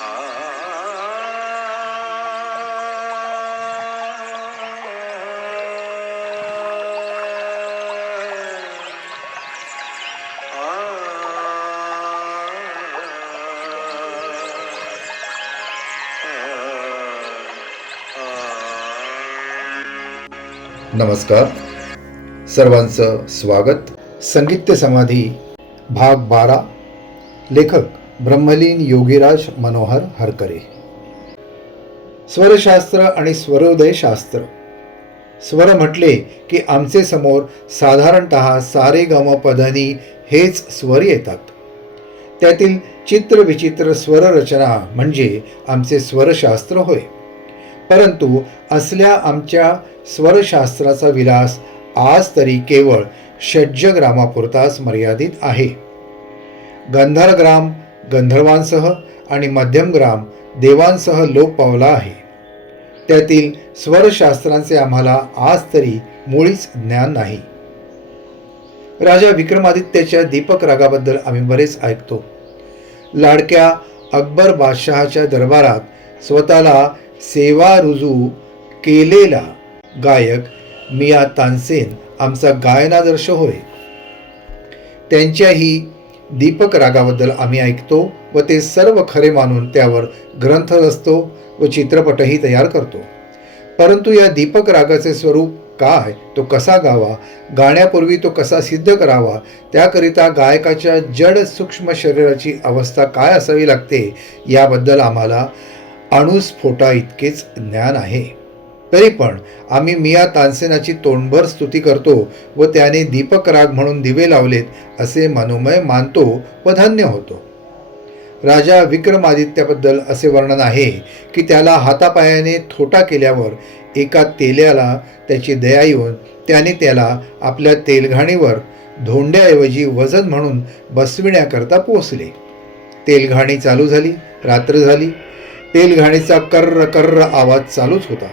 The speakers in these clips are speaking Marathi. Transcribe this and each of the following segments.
नमस्कार, सर्वांचं स्वागत. संगीत समाधी भाग 12. लेखक ब्रह्मलीन योगीराज मनोहर हरकरे. स्वरशास्त्र आणि स्वरोदय शास्त्र. स्वर म्हटले की आमचे समोर साधारणतः सारे गम पधनी हेच स्वर येतात. त्यातील चित्रविचित्र स्वररचना म्हणजे आमचे स्वरशास्त्र होय. परंतु असल्या आमच्या स्वरशास्त्राचा विलास आज तरी केवळ षड्जग्रामापुरताच मर्यादित आहे. गंधर्वग्राम गंधर्वांसह आणि मध्यमग्राम देवांसह लोप पावला आहे. त्यातील स्वरशास्त्रांचे आम्हाला आज तरी मुळीच ज्ञान नाही. राजा विक्रमादित्याच्या दीपक रागाबद्दल आम्ही बरेच ऐकतो. लाडक्या अकबर बादशहाच्या दरबारात स्वतःला सेवा रुजू केलेला गायक मिया तानसेन आमचा गायनादर्श होय. त्यांच्याही दीपक रागाबद्दल आम्ही ऐकतो व ते सर्व खरे मानून त्यावर ग्रंथ रचतो व चित्रपटही तयार करतो. परंतु या दीपक रागाचे स्वरूप काय, तो कसा गावा, गाण्यापूर्वी तो कसा सिद्ध करावा, त्याकरिता गायकाच्या जड सूक्ष्म शरीराची अवस्था काय असावी लागते याबद्दल आम्हाला अणुस्फोटा इतकेच ज्ञान आहे. तरी पण आम्ही मिया तानसेनाची तोंडभर स्तुती करतो व त्याने दीपक राग म्हणून दिवे लावलेत असे मनोमय मानतो व धन्य होतो. राजा विक्रमादित्याबद्दल असे वर्णन आहे की त्याला हातापायाने थोटा केल्यावर एका तेल्याला त्याची दया येऊन त्याने त्याला आपल्या तेलघाणीवर धोंड्याऐवजी वजन म्हणून बसविण्याकरता पोचले. तेलघाणी चालू झाली. रात्र झाली. तेलघाणीचा कर्र कर्र आवाज चालूच होता.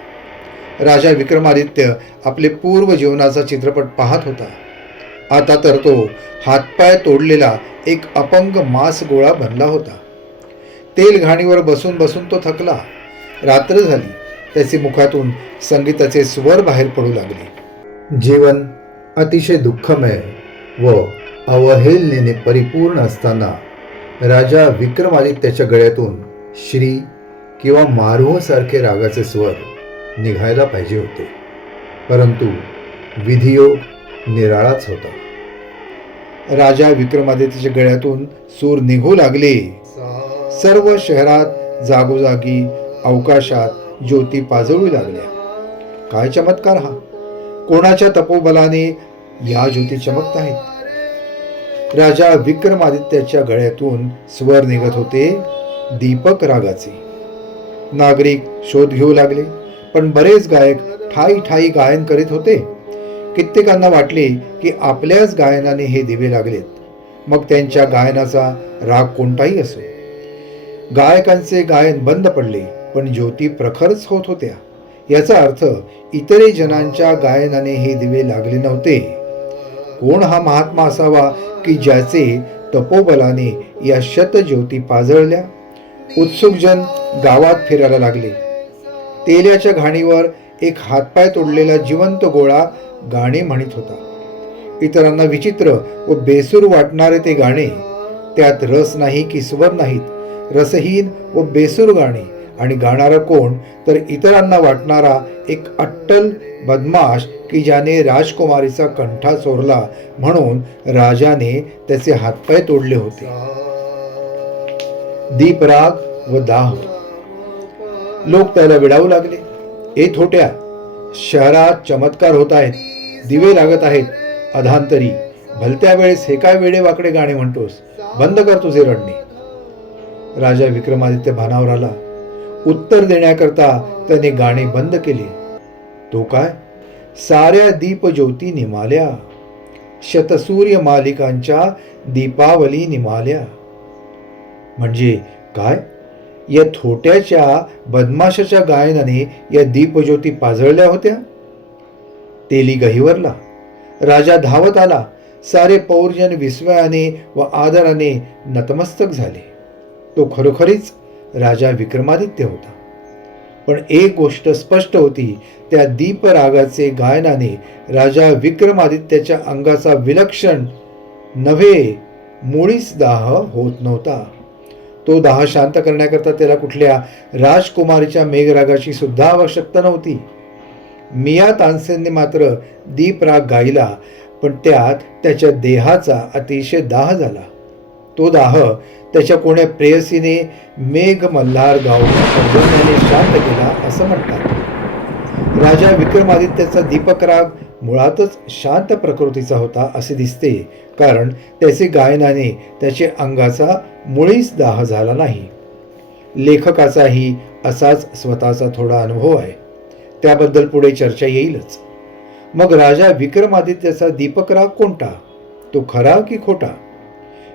राजा विक्रमादित्य आपले पूर्व जीवनाचा चित्रपट पाहत होता. आता तर तो हातपाय तोडलेला एक अपंग मांस गोळा बनला होता. तेलघाणीवर बसून बसून तो थकला. रात्र झाली. त्याचे मुखातून संगीताचे स्वर बाहेर पडू लागले. जीवन अतिशय दुःखमय व अवहेलनेने परिपूर्ण असताना राजा विक्रमादित्याच्या गळ्यातून श्री किंवा मारुह सारखे रागाचे स्वर निघायला पाहिजे होते. परंतु विधियोग निराळाच होता. राजा विक्रमादित्याच्या गळ्यातून सूर निघू लागले. सर्व शहरात जागोजागी अवकाशात ज्योती पाजळू लागल्या. काय चमत्कार हा! कोणाच्या तपोबलाने या ज्योती चमकत आहेत? राजा विक्रमादित्याच्या गळ्यातून स्वर निघत होते दीपक रागाचे. नागरिक शोध घेऊ लागले. पण बरेच गायक ठाई ठाई गायन करीत होते. कित्येकांना वाटले की आपल्याच गायनाने हे दिवे लागलेत. मग त्यांच्या गायनाचा राग कोणताही असो. गायकांचे गायन बंद पडले पण ज्योती प्रखरच होत होत्या. याचा अर्थ इतरे जनांच्या गायनाने हे दिवे लागले नव्हते. कोण हा महात्मा असावा की ज्याचे तपोबलाने या शतज्योती पाजळल्या? उत्सुक जन गावात फिरायला लागले. तेल्याच्या घाणीवर एक हातपाय तोडलेला जिवंत गोळा गाणे म्हणत होता. इतरांना विचित्र व बेसूर वाटणारे ते गाणे. त्यात रस नाही की स्वर नाहीत. रसहीन व बेसूर गाणे. आणि गाणारा कोण तर इतरांना वाटणारा एक अट्टल बदमाश की ज्याने राजकुमारीचा कंठा चोरला म्हणून राजाने त्याचे हातपाय तोडले होते. दीपराग व दाह. लोक त्याला विडावू लागले. ए थोट्या, शहरात चमत्कार होत आहेत. दिवे लागत आहेत. अधांतरी भलत्या वेळेस हे काय वेडे वाकडे गाणे म्हणतोस? बंद कर तुझे रडणे. राजा विक्रमादित्य भानावर आला. उत्तर देण्याकरता त्याने गाणे बंद केले. तो काय? साऱ्या दीपज्योती निमाल्या. शतसूर्य मालिकांच्या दीपावली निमाल्या. म्हणजे काय? या थोट्याच्या बदमाशाच्या गायनाने या दीपज्योती पाजळल्या होत्या. तेली गहिवरला. राजा धावत आला. सारे पौरजन विस्मयाने व आदराने नतमस्तक झाले. तो खरोखरीच राजा विक्रमादित्य होता. पण एक गोष्ट स्पष्ट होती, त्या दीपरागाचे गायनाने राजा विक्रमादित्याच्या अंगाचा विलक्षण नव्हे मुळीच दाह होत नव्हता. तो दाह शांत करण्याकरता त्याला कुठल्या राजकुमारीच्या मेघरागाची सुद्धा आवश्यकता नव्हती. मिया तानसेनने मात्र दीपराग गायला, पण त्यात त्याच्या देहाचा अतिशय दाह झाला. तो दाह त्याच्या कोण्या प्रेयसीने मेघ मल्हार गाऊन पर्जन्याने शांत केला असं म्हणतात. राजा विक्रमादित्याचा दीपक राग मुळातच शांत प्रकृतीचा होता असे दिसते, कारण त्याचे गायनाने त्याच्या अंगाचा मुळीच दाह झाला नाही. लेखकाचाही असाच स्वतःचा थोडा अनुभव आहे, त्याबद्दल पुढे चर्चा येईलच. मग राजा विक्रमादित्याचा दीपक राग कोणता? तो खरा की खोटा?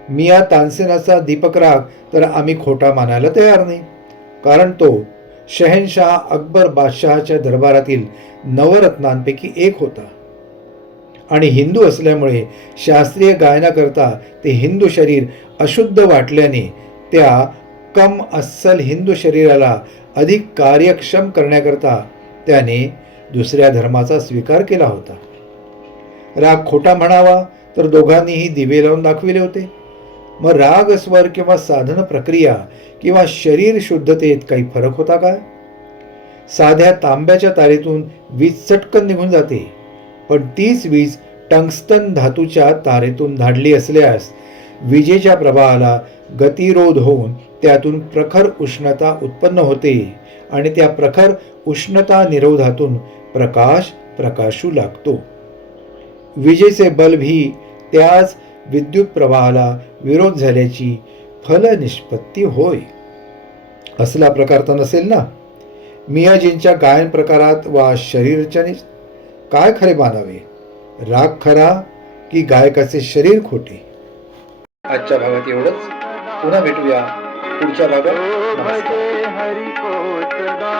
मिया तानसेनाचा दीपक राग तर आम्ही खोटा मानायला तयार नाही, कारण तो शहेनशाह अकबर बादशहाच्या दरबारातील नवरत्नांपैकी एक होता आणि हिंदू असल्यामुळे शास्त्रीय गायनाकरता ते हिंदू शरीर अशुद्ध वाटल्याने त्या कम अस्सल हिंदू शरीराला अधिक कार्यक्षम करण्याकरता त्याने दुसऱ्या धर्माचा स्वीकार केला होता. राग खोटा म्हणावा तर दोघांनीही दिवे लावून दाखविले होते. मग राग स्वर किंवा साधन प्रक्रिया किंवा शरीर शुद्धतेत काही फरक होता काय? साध्या तांब्याच्या तारेतून वीज चटकन निघून जाते, पण तीच वीज टंगस्टन धातूच्या तारेतून धाडली असल्यास विजेच्या प्रवाहाला गतिरोध होऊन त्यातून प्रखर उष्णता उत्पन्न होते आणि त्या प्रखर उष्णता निरोधातून प्रकाश प्रकाशू लागतो. विजेचे बल्ब ही त्याच विद्युत प्रवाहाला विरोध झाल्याची फलनिष्पत्ती होय. असला प्रकार तर नसेल ना? मियाजींच्या गायन प्रकारात वा शरीररचनेत काय खरे मानावे? राग खरा की गायकाचे शरीर खोटे? आजच्या भागात एवढंच. पुन्हा भेटूया पुढच्या भागात. नमस्कार. हरि को सदा,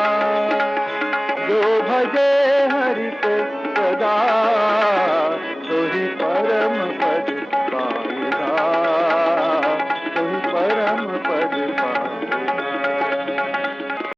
जो भजे हरि को सदा.